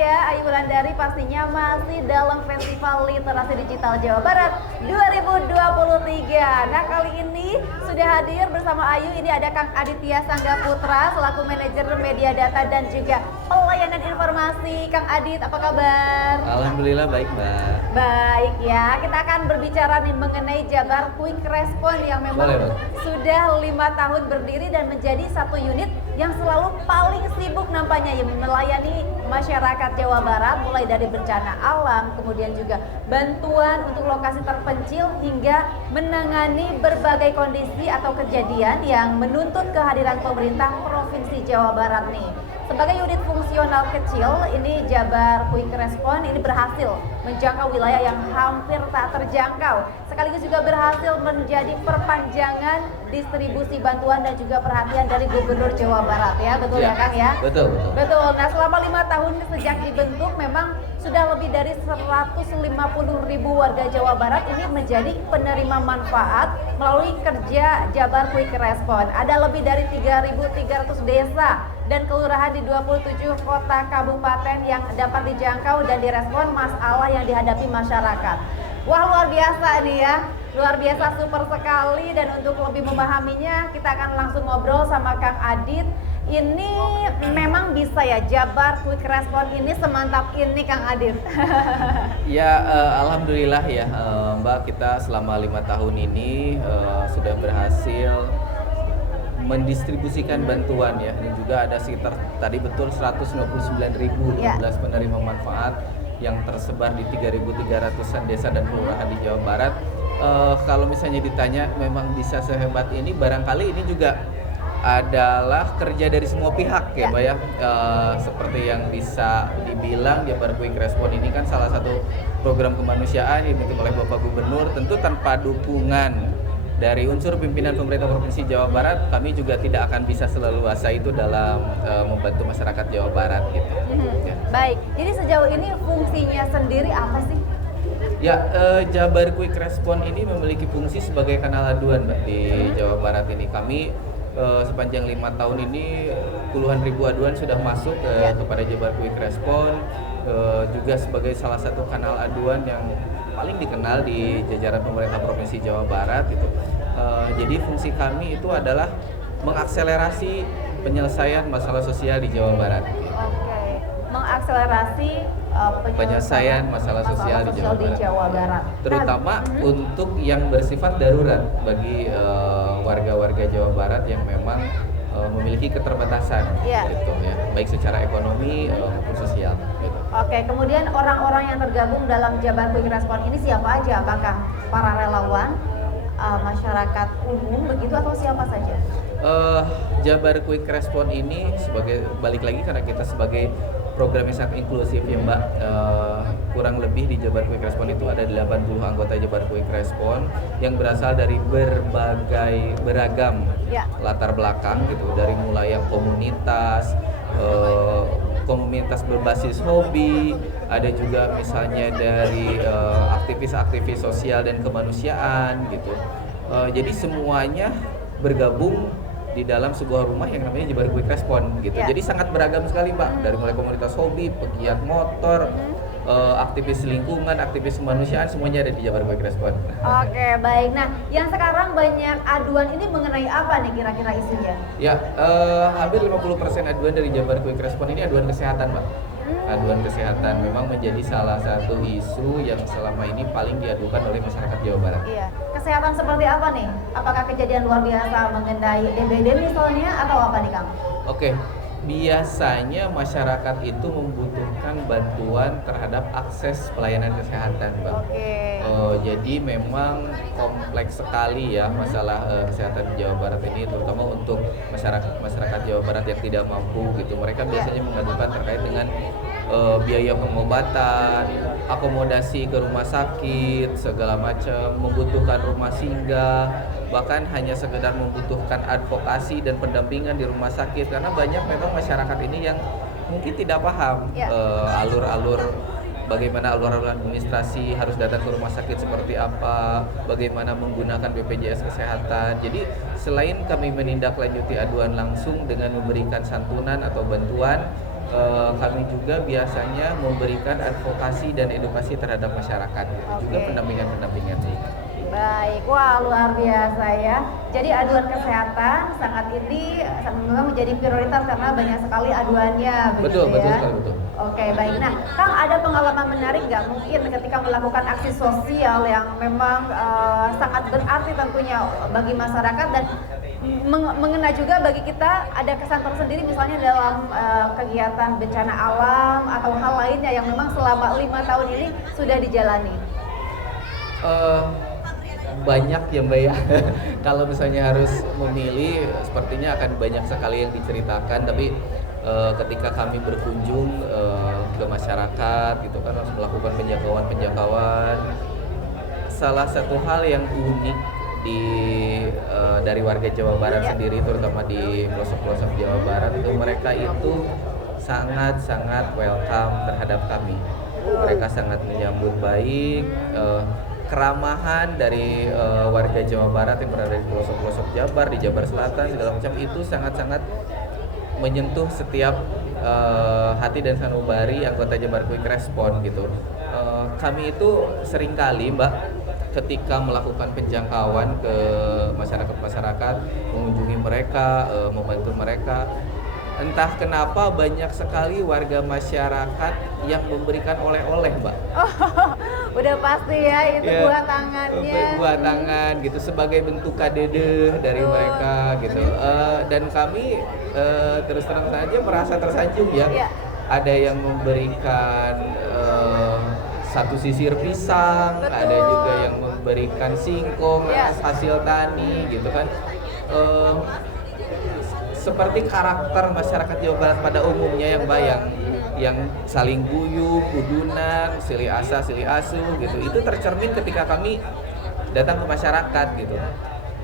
saya Ayu Wulandari pastinya masih dalam Festival Literasi Digital Jawa Barat 2023. Nah, kali ini sudah hadir bersama Ayu, ini ada Kang Aditya Sangga Putra selaku manajer media data dan juga pelayanan informasi. Kang Adit, apa kabar? Alhamdulillah baik, Mbak. Baik ya, kita akan berbicara nih mengenai Jabar Quick Response yang memang sudah 5 tahun berdiri dan menjadi satu unit yang selalu paling sibuk nampaknya ya melayani masyarakat Jawa Barat, mulai dari bencana alam, kemudian juga bantuan untuk lokasi terpencil hingga menangani berbagai kondisi atau kejadian yang menuntut kehadiran pemerintah Provinsi Jawa Barat nih. Sebagai unit fungsional kecil, ini Jabar Quick Response ini berhasil menjangkau wilayah yang hampir tak terjangkau. Sekaligus juga berhasil menjadi perpanjangan distribusi bantuan dan juga perhatian dari Gubernur Jawa Barat ya, betul ya Kang ya? Betul. Betul. Nah, selama 5 tahun sejak dibentuk memang sudah lebih dari 150.000 warga Jawa Barat ini menjadi penerima manfaat melalui kerja Jabar Quick Response. Ada lebih dari 3.300 desa dan kelurahan di 27 kota kabupaten yang dapat dijangkau dan direspon masalah yang dihadapi masyarakat. Wah, luar biasa nih ya. Luar biasa, super sekali. Dan untuk lebih memahaminya, kita akan langsung ngobrol sama Kang Adit. Ini memang bisa ya Jabar Quick Response ini semantap ini Kang Adit. Ya, alhamdulillah ya, Mbak, kita selama 5 tahun ini sudah berhasil mendistribusikan bantuan ya, dan juga ada sekitar tadi betul 199.012 penerima manfaat yang tersebar di 3.300-an desa dan kelurahan di Jawa Barat. Kalau misalnya ditanya memang bisa sehebat ini, barangkali ini juga adalah kerja dari semua pihak ya, Mbak ya. Seperti yang bisa dibilang Jabar Quick Response ini kan salah satu program kemanusiaan yang dibentuk oleh Bapak Gubernur. Tentu tanpa dukungan dari unsur pimpinan pemerintah Provinsi Jawa Barat, kami juga tidak akan bisa seleluasa itu dalam membantu masyarakat Jawa Barat gitu. Ya. Baik, jadi sejauh ini fungsinya sendiri apa sih? Ya, Jabar Quick Response ini memiliki fungsi sebagai kanal aduan, Mbak, di Jawa Barat ini. Kami sepanjang 5 tahun ini puluhan ribu aduan sudah masuk kepada Jabar Quick Response, juga sebagai salah satu kanal aduan yang paling dikenal di jajaran pemerintah Provinsi Jawa Barat gitu. Jadi fungsi kami itu adalah mengakselerasi penyelesaian masalah sosial di Jawa Barat. Oke, mengakselerasi penyelesaian masalah sosial di Jawa Barat. Terutama untuk yang bersifat darurat bagi warga-warga Jawa Barat yang memang memiliki keterbatasan gitu ya, baik secara ekonomi maupun sosial gitu. Oke, kemudian orang-orang yang tergabung dalam Jabar Quick Response ini siapa aja? Apakah para relawan, masyarakat umum begitu atau siapa saja? Jabar Quick Response ini sebagai, balik lagi karena kita sebagai program yang sangat inklusif ya Mbak, kurang lebih di Jabar Quick Response itu ada 80 anggota Jabar Quick Response yang berasal dari beragam latar belakang gitu, dari mulai yang komunitas berbasis hobi, ada juga misalnya dari aktivis-aktivis sosial dan kemanusiaan gitu. Jadi semuanya bergabung di dalam sebuah rumah yang namanya Jabar Quick Response gitu. Jadi sangat beragam sekali Mbak, dari mulai komunitas hobi, pegiat motor, aktivis lingkungan, aktivis kemanusiaan, semuanya ada di Jabar Quick Response. Oke, baik. Nah, yang sekarang banyak aduan ini mengenai apa nih kira-kira isunya? Ya, hampir 50% aduan dari Jabar Quick Response ini aduan kesehatan Mbak. Aduan kesehatan memang menjadi salah satu isu yang selama ini paling diadukan oleh masyarakat Jawa Barat. Iya. Kesehatan seperti apa nih? Apakah kejadian luar biasa mengenai DBD misalnya atau apa nih Kang? Oke, biasanya masyarakat itu membutuhkan bantuan terhadap akses pelayanan kesehatan, Mbak. Jadi memang kompleks sekali ya masalah kesehatan di Jawa Barat ini, terutama untuk masyarakat Jawa Barat yang tidak mampu gitu. Mereka biasanya mengadukan terkait dengan biaya pengobatan, akomodasi ke rumah sakit, segala macam, membutuhkan rumah singgah, bahkan hanya sekedar membutuhkan advokasi dan pendampingan di rumah sakit, karena banyak memang masyarakat ini yang mungkin tidak paham alur-alur bagaimana alur-alur administrasi, harus datang ke rumah sakit seperti apa, bagaimana menggunakan BPJS Kesehatan. Jadi selain kami menindaklanjuti aduan langsung dengan memberikan santunan atau bantuan, kami juga biasanya memberikan advokasi dan edukasi terhadap masyarakat, juga pendampingan sih. Baik, wah luar biasa ya. Jadi aduan kesehatan memang menjadi prioritas karena banyak sekali aduannya. Betul, ya? betul sekali, betul. Oke, baik. Nah, Kang, ada pengalaman menarik nggak mungkin ketika melakukan aksi sosial yang memang sangat berarti tentunya bagi masyarakat dan mengena juga bagi kita, ada kesan tersendiri misalnya dalam kegiatan bencana alam atau hal lainnya yang memang selama 5 tahun ini sudah dijalani? Banyak ya Mbak ya. Kalau misalnya harus memilih, sepertinya akan banyak sekali yang diceritakan. Tapi ketika kami berkunjung ke masyarakat gitu kan, harus melakukan penjangkauan, salah satu hal yang unik dari warga Jawa Barat sendiri, terutama di pelosok-pelosok Jawa Barat itu, mereka itu sangat-sangat welcome terhadap kami. Mereka sangat menyambut baik. Keramahan dari warga Jawa Barat yang berada di pelosok-pelosok Jabar, di Jabar Selatan segala macam, itu sangat-sangat menyentuh setiap hati dan sanubari anggota Jabar Quick Response gitu. Kami itu seringkali Mbak, ketika melakukan penjangkauan ke masyarakat, mengunjungi mereka, membantu mereka, entah kenapa banyak sekali warga masyarakat yang memberikan oleh-oleh Mbak. Udah pasti ya, itu buah tangannya. Buah tangan gitu sebagai bentuk kadede dari mereka gitu. Dan kami terus terang saja merasa tersanjung ya. Ada yang memberikan satu sisir pisang, ada juga yang memberikan singkong hasil tani gitu kan. Seperti karakter masyarakat Jawa Barat pada umumnya yang saling guyup, udunan, silih asa, silih asuh gitu. Itu tercermin ketika kami datang ke masyarakat gitu.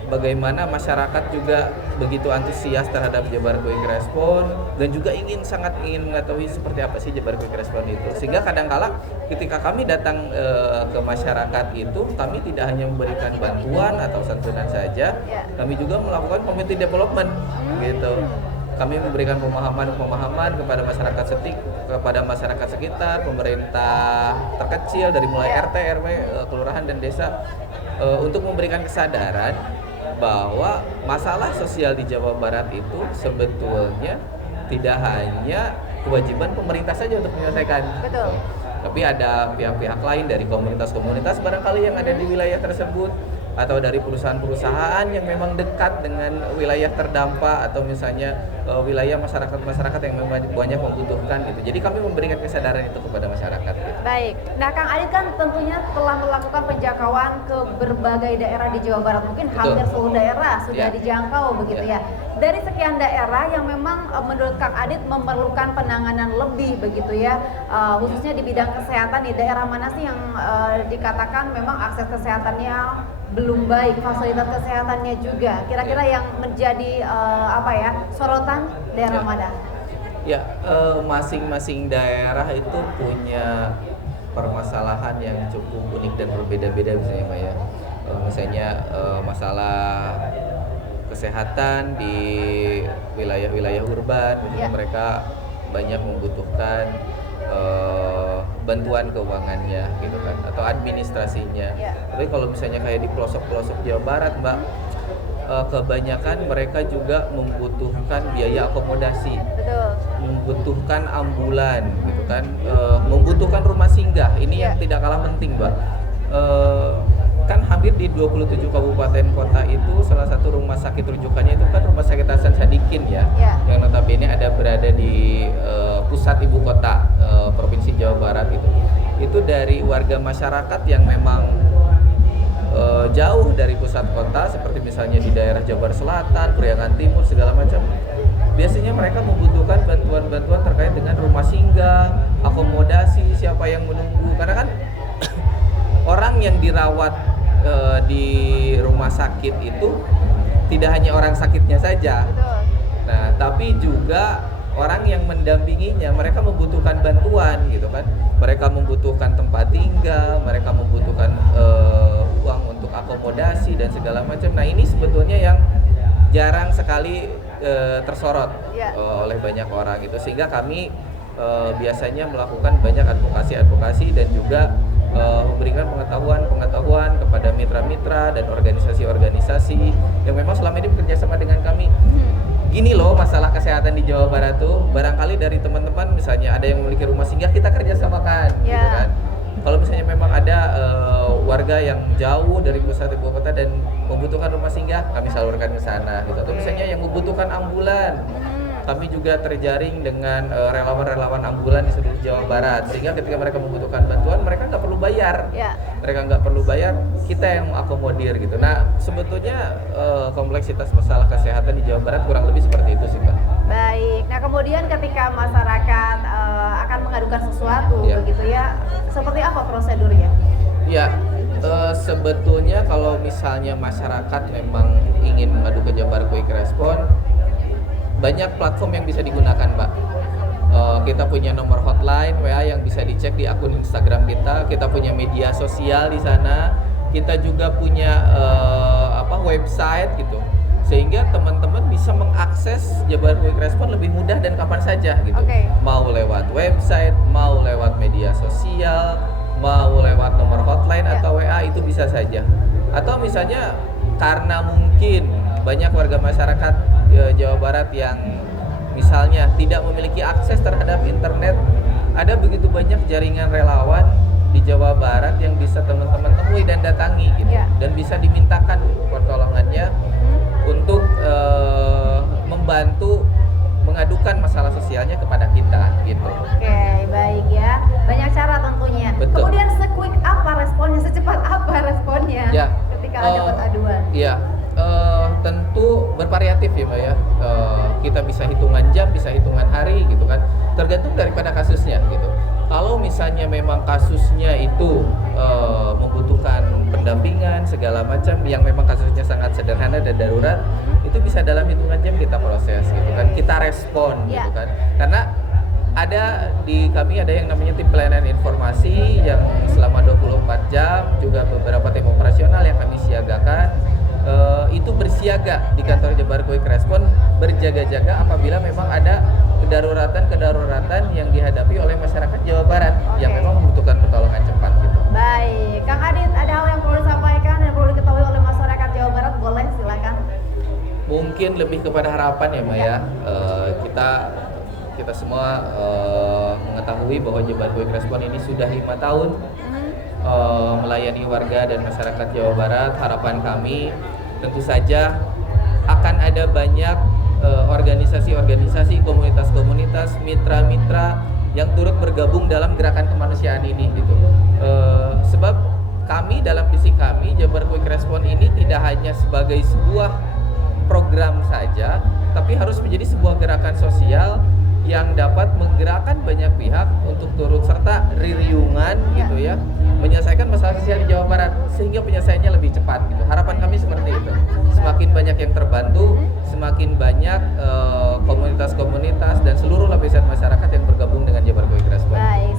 Bagaimana masyarakat juga begitu antusias terhadap Jabar Quick Response dan juga sangat ingin mengetahui seperti apa sih Jabar Quick Response itu. Sehingga kadangkala ketika kami datang ke masyarakat itu, kami tidak hanya memberikan bantuan atau santunan saja, kami juga melakukan community development gitu. Kami memberikan pemahaman kepada masyarakat sekitar, pemerintah terkecil dari mulai RT, RW, kelurahan dan desa, untuk memberikan kesadaran bahwa masalah sosial di Jawa Barat itu sebetulnya tidak hanya kewajiban pemerintah saja untuk menyelesaikan. Betul. Tapi ada pihak-pihak lain dari komunitas-komunitas barangkali yang ada di wilayah tersebut, atau dari perusahaan-perusahaan yang memang dekat dengan wilayah terdampak, atau misalnya wilayah masyarakat yang memang banyak membutuhkan gitu. Jadi kami memberikan kesadaran itu kepada masyarakat gitu. Baik. Nah, Kang Adit kan tentunya telah melakukan penjangkauan ke berbagai daerah di Jawa Barat. Mungkin hampir seluruh daerah sudah dijangkau begitu ya. Dari sekian daerah yang memang menurut Kang Adit memerlukan penanganan lebih begitu ya, khususnya di bidang kesehatan, di daerah mana sih yang dikatakan memang akses kesehatannya belum baik, fasilitas kesehatannya juga, kira-kira yang menjadi sorotan daerah mana? Ya, masing-masing daerah itu punya permasalahan yang cukup unik dan berbeda-beda misalnya Mbak ya. Misalnya masalah kesehatan di wilayah-wilayah urban, mereka banyak membutuhkan bantuan keuangannya gitu kan, atau administrasinya. Tapi kalau misalnya kayak di pelosok-pelosok Jawa Barat Mbak, kebanyakan mereka juga membutuhkan biaya akomodasi. Betul. Membutuhkan ambulan gitu kan, membutuhkan rumah singgah. Ini yang tidak kalah penting Mbak. Kan hampir di 27 kabupaten kota itu salah satu rumah sakit rujukannya itu kan Rumah Sakit Hasan Sadikin ya, yang notabene ada berada di pusat ibu kota Provinsi Jawa Barat itu dari warga masyarakat yang memang jauh dari pusat kota, seperti misalnya di daerah Jabar Selatan, Priangan Timur segala macam. Biasanya mereka membutuhkan bantuan-bantuan terkait dengan rumah singgah, akomodasi, siapa yang menunggu, karena kan orang yang dirawat di rumah sakit itu tidak hanya orang sakitnya saja. Nah, tapi juga orang yang mendampinginya, mereka membutuhkan bantuan gitu kan. Mereka membutuhkan tempat tinggal, mereka membutuhkan uang untuk akomodasi dan segala macam. Nah, ini sebetulnya yang jarang sekali tersorot oleh banyak orang itu, sehingga kami biasanya melakukan banyak advokasi dan juga memberikan pengetahuan kepada mitra-mitra dan organisasi-organisasi yang memang selama ini bekerja sama dengan kami. Gini loh masalah kesehatan di Jawa Barat tuh, barangkali dari teman-teman misalnya ada yang memiliki rumah singgah, kita kerjasamakan, gitu kan. Kalau misalnya memang ada warga yang jauh dari pusat ibu kota dan membutuhkan rumah singgah, kami salurkan ke sana, gitu. Atau misalnya yang membutuhkan ambulan, kami juga terjaring dengan relawan-relawan ambulan di seluruh Jawa Barat, sehingga ketika mereka membutuhkan bantuan, mereka nggak perlu bayar. Mereka nggak perlu bayar, kita yang mengakomodir gitu. Nah, sebetulnya kompleksitas masalah kesehatan di Jawa Barat kurang lebih seperti itu sih, Pak. Baik. Nah, kemudian ketika masyarakat akan mengadukan sesuatu, begitu ya, seperti apa prosedurnya? Ya, sebetulnya kalau misalnya masyarakat memang ingin mengadu ke Jabar Quick Response, banyak platform yang bisa digunakan, Mbak. Kita punya nomor hotline WA yang bisa dicek di akun Instagram kita. Kita punya media sosial di sana. Kita juga punya website gitu. Sehingga teman-teman bisa mengakses Jabar Quick Response lebih mudah dan kapan saja gitu. Mau lewat website, mau lewat media sosial, mau lewat nomor hotline atau WA, itu bisa saja. Atau misalnya karena mungkin banyak warga masyarakat Jawa Barat yang misalnya tidak memiliki akses terhadap internet, ada begitu banyak jaringan relawan di Jawa Barat yang bisa teman-teman temui dan datangi gitu, dan bisa dimintakan pertolongannya untuk membantu mengadukan masalah sosialnya kepada kita gitu. Oke, baik ya. Banyak cara tentunya. Betul. Kemudian se-quick apa responnya, secepat apa responnya ketika dapat aduan? Iya. Tentu bervariatif ya Mbak ya. Kita bisa hitungan jam, bisa hitungan hari gitu kan, tergantung daripada kasusnya gitu. Kalau misalnya memang kasusnya itu membutuhkan pendampingan segala macam yang memang kasusnya sangat sederhana dan darurat, itu bisa dalam hitungan jam kita proses gitu kan, kita respon gitu kan. Karena kami ada yang namanya tim pelayanan informasi yang selama 24 jam, juga beberapa tim operasional yang kami siagakan. Itu bersiaga di kantor Jabar Quick Response, berjaga-jaga apabila memang ada kedaruratan yang dihadapi oleh masyarakat Jawa Barat yang memang membutuhkan pertolongan cepat gitu. Baik, Kang Adit, ada hal yang perlu disampaikan dan perlu diketahui oleh masyarakat Jawa Barat, boleh silakan. Mungkin lebih kepada harapan ya Mbak ya. Kita semua mengetahui bahwa Jabar Quick Response ini sudah 5 tahun melayani warga dan masyarakat Jawa Barat. Harapan kami tentu saja akan ada banyak organisasi-organisasi, komunitas-komunitas, mitra-mitra yang turut bergabung dalam gerakan kemanusiaan ini gitu. Sebab kami dalam visi kami Jabar Quick Response ini tidak hanya sebagai sebuah program saja, tapi harus menjadi sebuah gerakan sosial yang dapat menggerakkan banyak pihak untuk turut serta riuungan gitu ya, menyelesaikan masalah sosial di Jawa Barat sehingga penyelesaiannya lebih cepat gitu. Harapan kami seperti itu. Semakin banyak yang terbantu, semakin banyak komunitas-komunitas dan seluruh lapisan masyarakat yang bergabung dengan Jabar Quick Response. Baik,